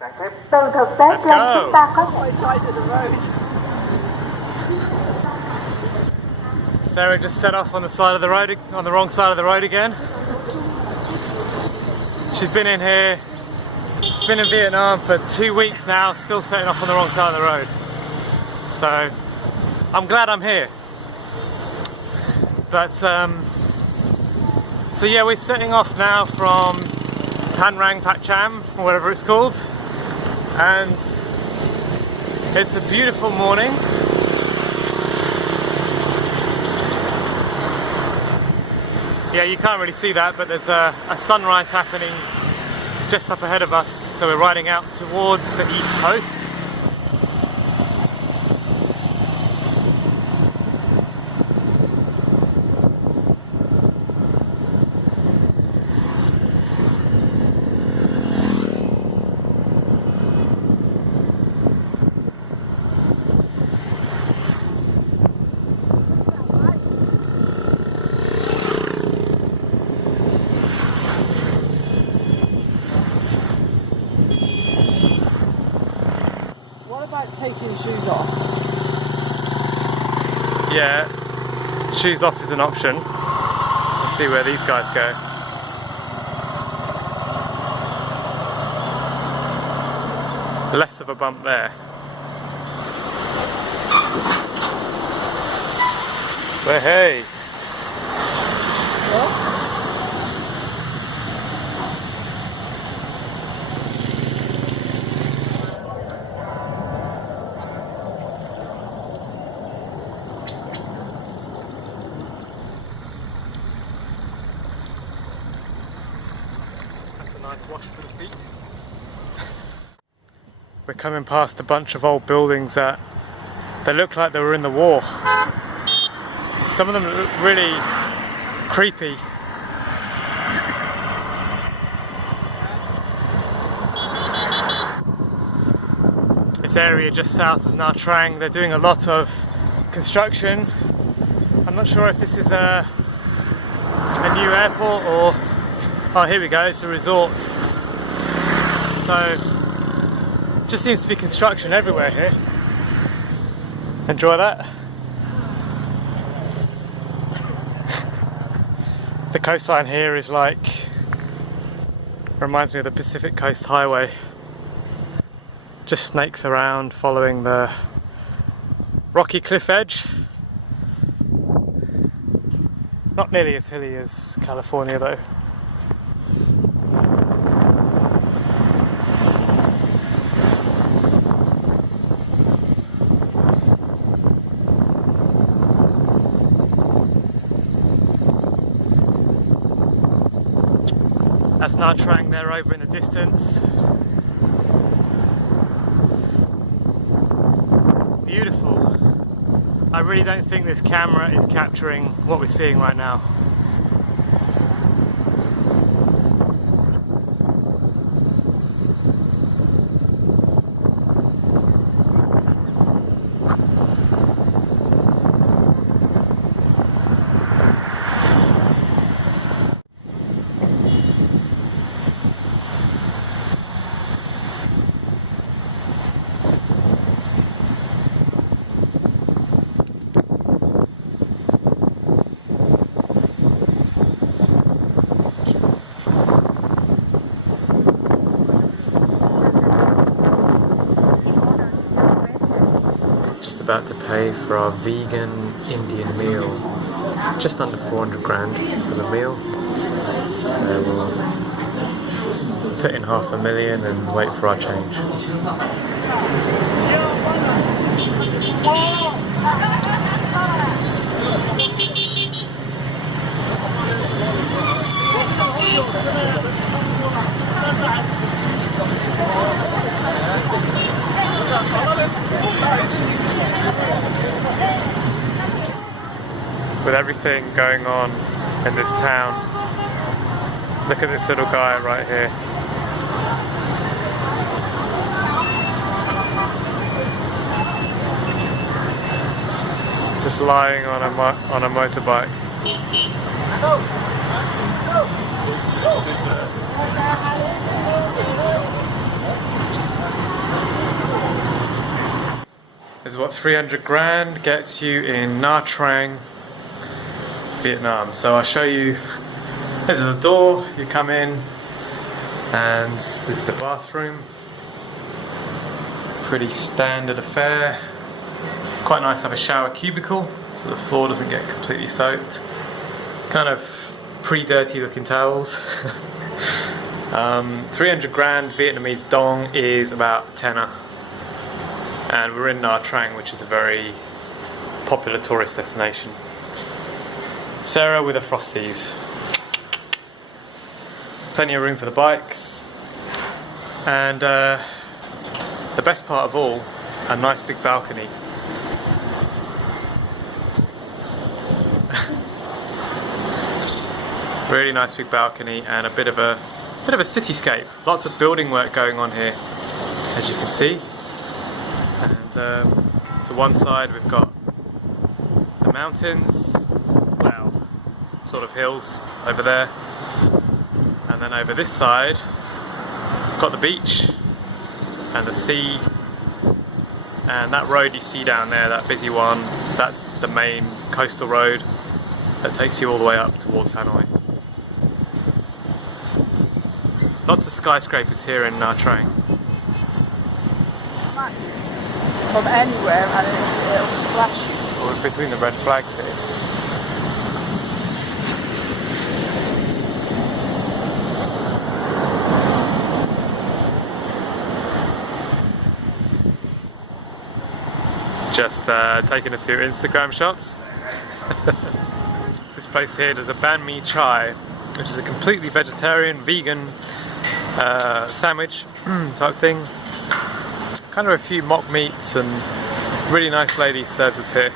Từ thực tế Let's lên go. chúng ta có mỗi side of the road. Sarah just set off on the side of the road, on the wrong side of the road again. She's been in here, been in Vietnam for 2 weeks now, still setting off on the wrong side of the road. So I'm glad I'm here. But so yeah, we're setting off now from Tan Rang Pat Cham, or whatever it's called, and it's a beautiful morning. Yeah, you can't really see that, but there's a sunrise happening just up ahead of us, so we're riding out towards the east coast. Taking shoes off. Yeah, shoes off is an option. Let's see where these guys go. Less of a bump there. But hey. What? Nice wash for the feet. We're coming past a bunch of old buildings that they look like they were in the war. Some of them look really creepy. This area just south of Nha Trang, they're doing a lot of construction. I'm not sure if this is a new airport or... Oh, here we go, it's a resort. So, just seems to be construction everywhere here. Enjoy that. The coastline here is like, reminds me of the Pacific Coast Highway. Just snakes around following the rocky cliff edge. Not nearly as hilly as California though. That's Nha Trang there over in the distance. Beautiful. I really don't think this camera is capturing what we're seeing right now. About to pay for our vegan Indian meal, just under 400 grand for the meal, so we'll put in $500,000 and wait for our change. With everything going on in this town, look at this little guy right here. Just lying on a motorbike. is what 300 grand gets you in Nha Trang, Vietnam. So I'll show you. This is the door, you come in, and this is the bathroom. Pretty standard affair. Quite nice to have a shower cubicle, so the floor doesn't get completely soaked. Kind of pre-dirty looking towels. 300 grand Vietnamese dong is about tenner. And we're in Nha Trang, which is a very popular tourist destination. Sarah with the Frosties. Plenty of room for the bikes. And the best part of all, a nice big balcony. Really nice big balcony and a bit of a cityscape. Lots of building work going on here, as you can see. And to one side we've got the mountains, well, sort of hills over there. And then over this side we've got the beach and the sea. And that road you see down there, that busy one, that's the main coastal road that takes you all the way up towards Hanoi. Lots of skyscrapers here in Nha Trang. From anywhere and it'll splash you. We're between the red flags here. Just taking a few Instagram shots. This place here does a banh mi chai, which is a completely vegetarian, vegan sandwich type thing. Kind of a few mock meats, and really nice lady serves us here.